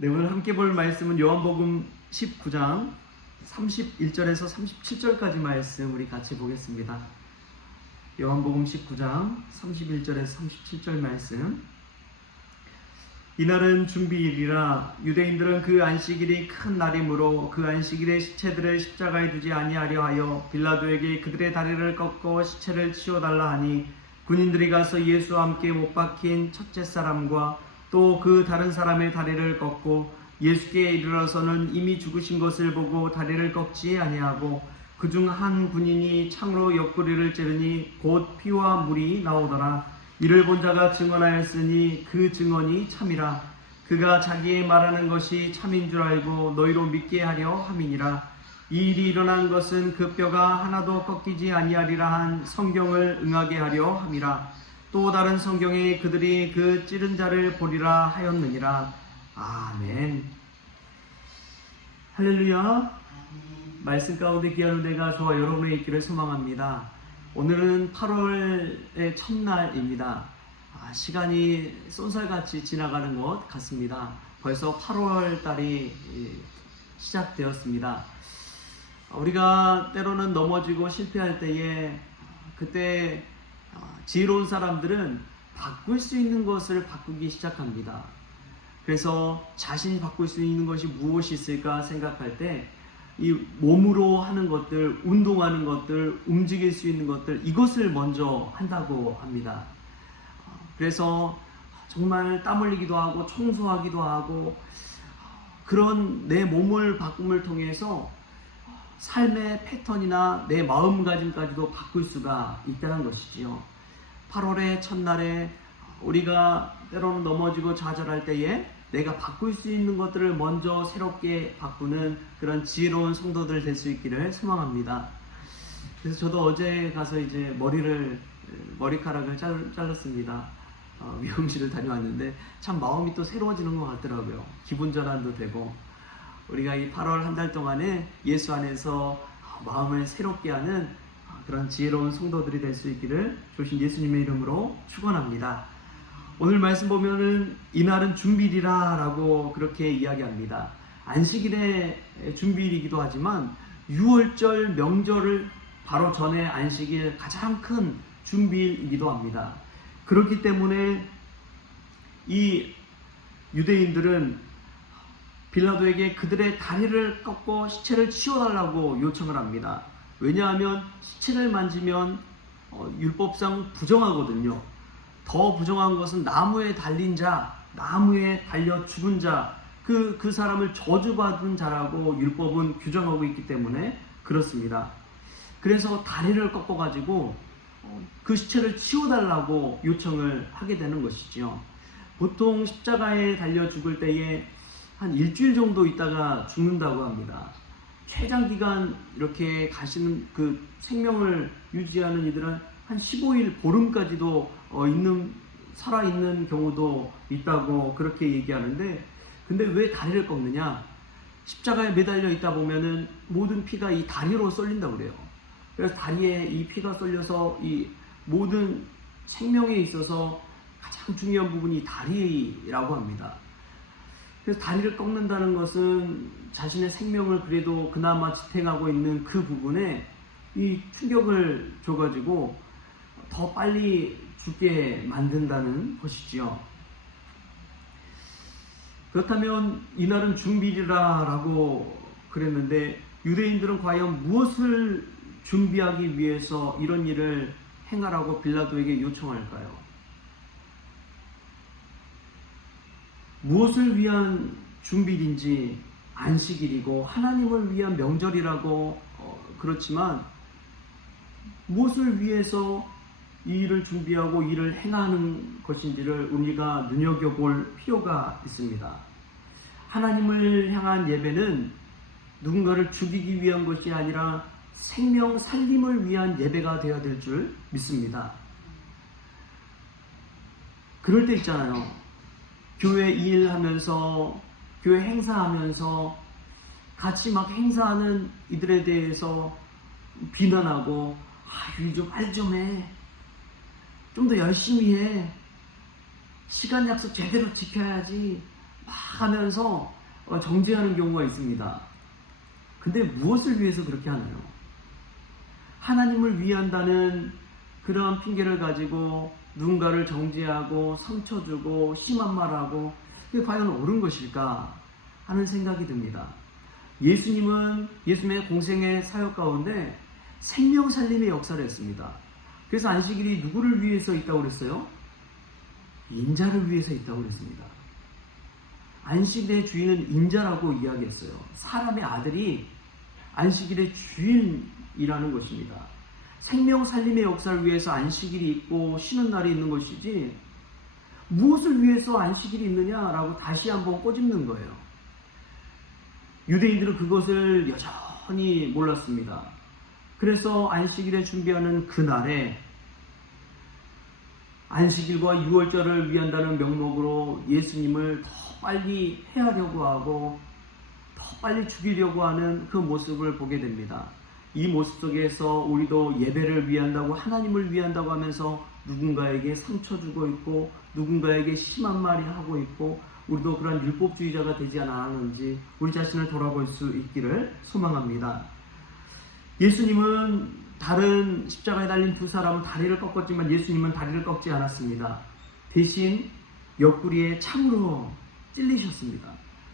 네, 오늘 함께 볼 말씀은 요한복음 19장 31절에서 37절까지 말씀 우리 같이 보겠습니다. 요한복음 19장 31절에서 37절 말씀. 이날은 준비일이라 유대인들은 그 안식일이 큰 날이므로 그 안식일에 시체들을 십자가에 두지 아니하려 하여 빌라도에게 그들의 다리를 꺾고 시체를 치워달라 하니 군인들이 가서 예수와 함께 못 박힌 첫째 사람과 또 그 다른 사람의 다리를 꺾고 예수께 이르러서는 이미 죽으신 것을 보고 다리를 꺾지 아니하고 그중 한 군인이 창으로 옆구리를 찌르니 곧 피와 물이 나오더라. 이를 본 자가 증언하였으니 그 증언이 참이라. 그가 자기의 말하는 것이 참인 줄 알고 너희로 믿게 하려 함이니라. 이 일이 일어난 것은 그 뼈가 하나도 꺾이지 아니하리라 한 성경을 응하게 하려 함이라. 또 다른 성경에 그들이 그 찌른 자를 보리라 하였느니라. 아멘. 할렐루야. 말씀 가운데 귀한 은혜가 저와 여러분의 있기를 소망합니다. 오늘은 8월의 첫날입니다. 시간이 쏜살같이 지나가는 것 같습니다. 벌써 8월 달이 시작되었습니다. 우리가 때로는 넘어지고 실패할 때에 그때 지혜로운 사람들은 바꿀 수 있는 것을 바꾸기 시작합니다. 그래서 자신이 바꿀 수 있는 것이 무엇이 있을까 생각할 때 이 몸으로 하는 것들, 운동하는 것들, 움직일 수 있는 것들, 이것을 먼저 한다고 합니다. 그래서 정말 땀 흘리기도 하고 청소하기도 하고 그런 내 몸을 바꿈을 통해서 삶의 패턴이나 내 마음가짐까지도 바꿀 수가 있다는 것이지요. 8월의 첫날에 우리가 때로는 넘어지고 좌절할 때에 내가 바꿀 수 있는 것들을 먼저 새롭게 바꾸는 그런 지혜로운 성도들 될 수 있기를 소망합니다. 그래서 저도 어제 가서 이제 머리카락을 잘랐습니다. 미용실을 다녀왔는데 참 마음이 또 새로워지는 것 같더라고요. 기분 전환도 되고 우리가 이 8월 한 달 동안에 예수 안에서 마음을 새롭게 하는 그런 지혜로운 성도들이 될 수 있기를 조신 예수님의 이름으로 축원합니다. 오늘 말씀 보면은 이날은 준비일이라 라고 그렇게 이야기합니다. 안식일의 준비일이기도 하지만 6월절 명절을 바로 전에 안식일 가장 큰 준비일이기도 합니다. 그렇기 때문에 이 유대인들은 빌라도에게 그들의 다리를 꺾고 시체를 치워달라고 요청을 합니다. 왜냐하면 시체를 만지면 율법상 부정하거든요. 더 부정한 것은 나무에 달린 자, 나무에 달려 죽은 자, 그 사람을 저주받은 자라고 율법은 규정하고 있기 때문에 그렇습니다. 그래서 다리를 꺾어가지고 그 시체를 치워달라고 요청을 하게 되는 것이죠. 보통 십자가에 달려 죽을 때에 한 일주일 정도 있다가 죽는다고 합니다. 최장기간 이렇게 가시는 그 생명을 유지하는 이들은 한 15일 보름까지도 살아있는 경우도 있다고 그렇게 얘기하는데, 근데 왜 다리를 꺾느냐? 십자가에 매달려 있다 보면은 모든 피가 이 다리로 쏠린다고 그래요. 그래서 다리에 이 피가 쏠려서 이 모든 생명에 있어서 가장 중요한 부분이 다리라고 합니다. 그래서 다리를 꺾는다는 것은 자신의 생명을 그래도 그나마 지탱하고 있는 그 부분에 이 충격을 줘가지고 더 빨리 죽게 만든다는 것이지요. 그렇다면 이날은 준비일이라 라고 그랬는데 유대인들은 과연 무엇을 준비하기 위해서 이런 일을 행하라고 빌라도에게 요청할까요? 무엇을 위한 준비일인지 안식일이고 하나님을 위한 명절이라고 그렇지만 무엇을 위해서 이 일을 준비하고 일을 행하는 것인지를 우리가 눈여겨볼 필요가 있습니다. 하나님을 향한 예배는 누군가를 죽이기 위한 것이 아니라 생명 살림을 위한 예배가 되어야 될 줄 믿습니다. 그럴 때 있잖아요. 교회 일하면서 교회 행사하면서 같이 막 행사하는 이들에 대해서 비난하고 일 좀 말 좀 해. 좀 더 열심히 해. 시간 약속 제대로 지켜야지. 막 하면서 정죄하는 경우가 있습니다. 근데 무엇을 위해서 그렇게 하나요? 하나님을 위한다는 그러한 핑계를 가지고 누군가를 정죄하고 상처 주고 심한 말하고 그게 과연 옳은 것일까 하는 생각이 듭니다. 예수님은 예수님의 공생의 사역 가운데 생명 살림의 역사를 했습니다. 그래서 안식일이 누구를 위해서 있다고 그랬어요? 인자를 위해서 있다고 그랬습니다. 안식일의 주인은 인자라고 이야기했어요. 사람의 아들이 안식일의 주인이라는 것입니다. 생명 살림의 역사를 위해서 안식일이 있고 쉬는 날이 있는 것이지 무엇을 위해서 안식일이 있느냐라고 다시 한번 꼬집는 거예요. 유대인들은 그것을 여전히 몰랐습니다. 그래서 안식일에 준비하는 그날에 안식일과 유월절을 위한다는 명목으로 예수님을 더 빨리 해하려고 하고 더 빨리 죽이려고 하는 그 모습을 보게 됩니다. 이 모습 속에서 우리도 예배를 위한다고 하나님을 위한다고 하면서 누군가에게 상처 주고 있고 누군가에게 심한 말이 하고 있고 우리도 그런 율법주의자가 되지 않았는지 우리 자신을 돌아볼 수 있기를 소망합니다. 예수님은 다른 십자가에 달린 두 사람은 다리를 꺾었지만 예수님은 다리를 꺾지 않았습니다. 대신 옆구리에 참으로 찔리셨습니다.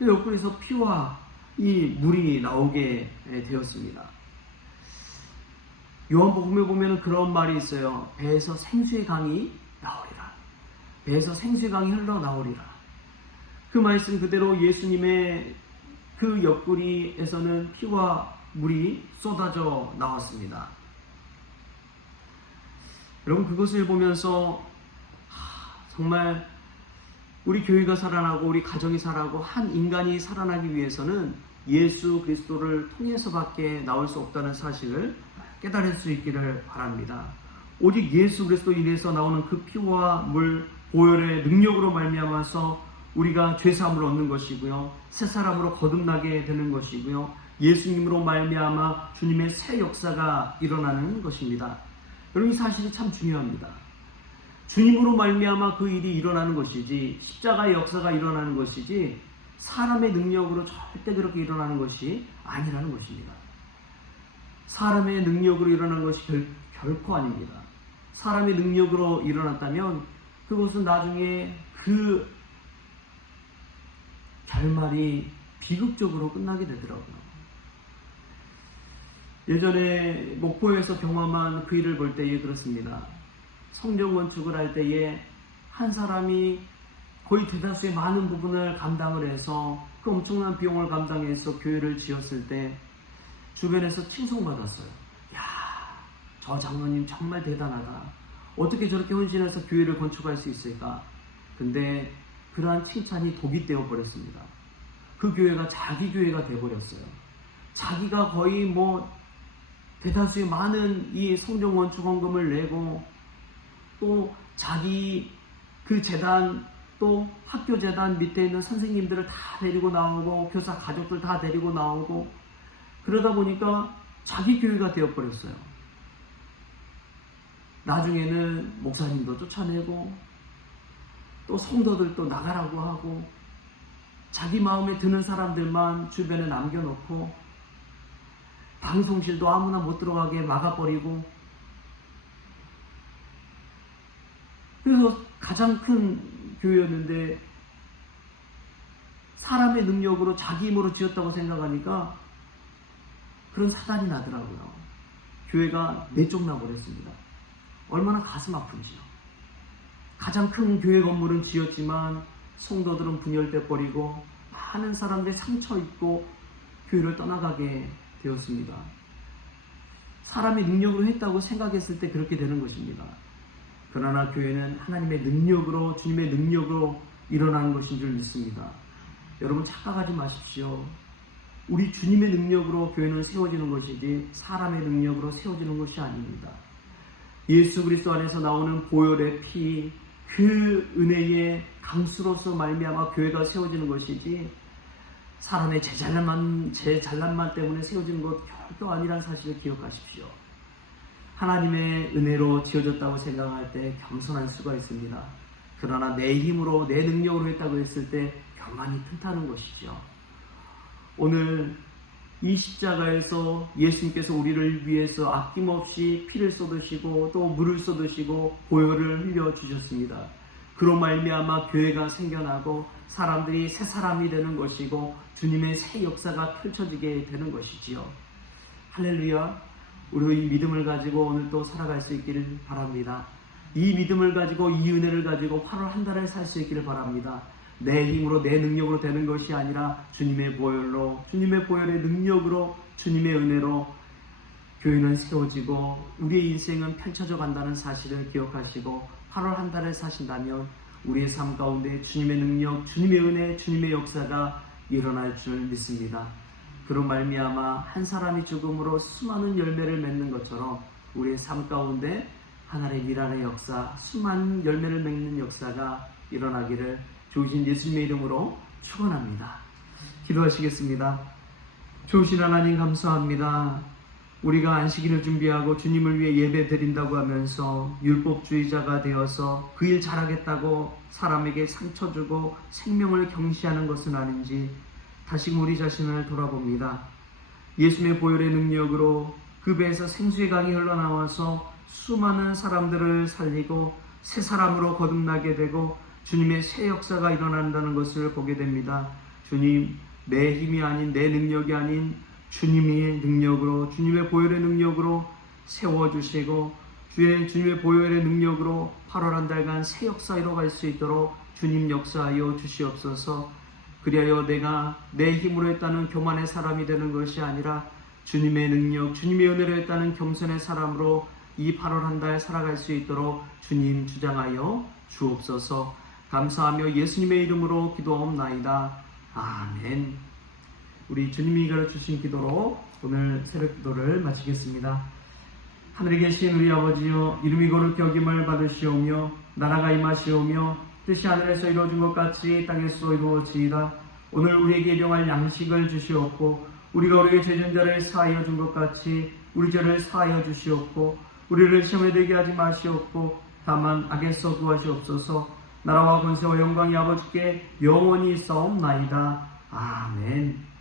옆구리에서 피와 이 물이 나오게 되었습니다. 요한복음에 보면 그런 말이 있어요. 배에서 생수의 강이 나오리라. 배에서 생수의 강이 흘러나오리라. 그 말씀 그대로 예수님의 그 옆구리에서는 피와 물이 쏟아져 나왔습니다. 여러분 그것을 보면서 정말 우리 교회가 살아나고 우리 가정이 살아나고 한 인간이 살아나기 위해서는 예수 그리스도를 통해서밖에 나올 수 없다는 사실을 깨달을 수 있기를 바랍니다. 오직 예수 그리스도 인해서 나오는 그 피와 물 보혈의 능력으로 말미암아서 우리가 죄사함을 얻는 것이고요. 새 사람으로 거듭나게 되는 것이고요. 예수님으로 말미암아 주님의 새 역사가 일어나는 것입니다. 여러분 이 사실이 참 중요합니다. 주님으로 말미암아 그 일이 일어나는 것이지 십자가의 역사가 일어나는 것이지 사람의 능력으로 절대 그렇게 일어나는 것이 아니라는 것입니다. 사람의 능력으로 일어나는 것이 결코 아닙니다. 사람의 능력으로 일어났다면 그것은 나중에 그 결말이 비극적으로 끝나게 되더라고요. 예전에 목포에서 경험한 그 일을 볼 때에 그렇습니다. 성전 건축을 할 때에 한 사람이 거의 대다수의 많은 부분을 감당을 해서 그 엄청난 비용을 감당해서 교회를 지었을 때 주변에서 칭송받았어요. 야, 저 장로님 정말 대단하다. 어떻게 저렇게 헌신해서 교회를 건축할 수 있을까? 근데 그러한 칭찬이 독이 되어 버렸습니다. 그 교회가 자기 교회가 되어버렸어요. 자기가 거의 대다수의 많은 이 성전 건축 헌금을 내고 또 자기 그 재단 또 학교 재단 밑에 있는 선생님들을 다 데리고 나오고 교사 가족들 다 데리고 나오고 그러다 보니까 자기 교회가 되어버렸어요. 나중에는 목사님도 쫓아내고 또 성도들도 나가라고 하고 자기 마음에 드는 사람들만 주변에 남겨놓고 방송실도 아무나 못 들어가게 막아버리고 그래서 가장 큰 교회였는데 사람의 능력으로 자기 힘으로 지었다고 생각하니까 그런 사단이 나더라고요. 교회가 내쫓나 버렸습니다. 얼마나 가슴 아픈지요. 가장 큰 교회 건물은 지었지만 성도들은 분열돼 버리고 많은 사람들이 상처 입고 교회를 떠나가게 되었습니다. 사람의 능력으로 했다고 생각했을 때 그렇게 되는 것입니다. 그러나 교회는 하나님의 능력으로 주님의 능력으로 일어나는 것인 줄 믿습니다. 여러분 착각하지 마십시오. 우리 주님의 능력으로 교회는 세워지는 것이지 사람의 능력으로 세워지는 것이 아닙니다. 예수 그리스도 안에서 나오는 보혈의 피, 그 은혜의 강수로서 말미암아 교회가 세워지는 것이지 사람의 제 잘난만 때문에 세워지는 것 결코 아니라는 사실을 기억하십시오. 하나님의 은혜로 지어졌다고 생각할 때 겸손할 수가 있습니다. 그러나 내 힘으로 내 능력으로 했다고 했을 때 가만히 튼다는 것이죠. 오늘 이 십자가에서 예수님께서 우리를 위해서 아낌없이 피를 쏟으시고 또 물을 쏟으시고 보혈을 흘려주셨습니다. 그로 말미암아 교회가 생겨나고 사람들이 새 사람이 되는 것이고 주님의 새 역사가 펼쳐지게 되는 것이지요. 할렐루야. 우리 이 믿음을 가지고 오늘 또 살아갈 수 있기를 바랍니다. 이 믿음을 가지고 이 은혜를 가지고 8월 한 달을 살 수 있기를 바랍니다. 내 힘으로 내 능력으로 되는 것이 아니라 주님의 보혈로, 주님의 보혈의 능력으로, 주님의 은혜로 교회는 세워지고 우리의 인생은 펼쳐져 간다는 사실을 기억하시고 8월 한 달을 사신다면 우리의 삶 가운데 주님의 능력, 주님의 은혜, 주님의 역사가 일어날 줄 믿습니다. 그로 말미암아 한 사람이 죽음으로 수많은 열매를 맺는 것처럼 우리의 삶 가운데 하나님의 미랄의 역사, 수많은 열매를 맺는 역사가 일어나기를 좋으신 예수님의 이름으로 축원합니다. 기도하시겠습니다. 좋으신 하나님 감사합니다. 우리가 안식일을 준비하고 주님을 위해 예배 드린다고 하면서 율법주의자가 되어서 그 일 잘하겠다고 사람에게 상처 주고 생명을 경시하는 것은 아닌지 다시금 우리 자신을 돌아봅니다. 예수님의 보혈의 능력으로 그 배에서 생수의 강이 흘러나와서 수많은 사람들을 살리고 새 사람으로 거듭나게 되고 주님의 새 역사가 일어난다는 것을 보게 됩니다. 주님, 내 힘이 아닌 내 능력이 아닌 주님의 능력으로, 주님의 보혈의 능력으로 세워주시고 주님의 보혈의 능력으로 8월 한 달간 새 역사 이뤄갈 수 있도록 주님 역사하여 주시옵소서. 그리하여 내가 내 힘으로 했다는 교만의 사람이 되는 것이 아니라 주님의 능력, 주님의 은혜로 했다는 겸손의 사람으로 이 8월 한 달 살아갈 수 있도록 주님 주장하여 주옵소서. 감사하며 예수님의 이름으로 기도하옵나이다. 아멘. 우리 주님이 가르치신 기도로 오늘 새벽 기도를 마치겠습니다. 하늘에 계신 우리 아버지여, 이름이 거룩히 여김을 받으시오며 나라가 임하시오며 뜻이 하늘에서 이루어진 것 같이 땅에서 이루어지이다. 오늘 우리에게 일용할 양식을 주시옵고 우리가 우리의 죄진자를 사하여 준 것 같이 우리 죄를 사하여 주시옵고 우리를 시험에 들게 하지 마시옵고 다만 악에서 구하시옵소서. 나라와 권세와 영광이 아버지께 영원히 있사옵나이다. 아멘.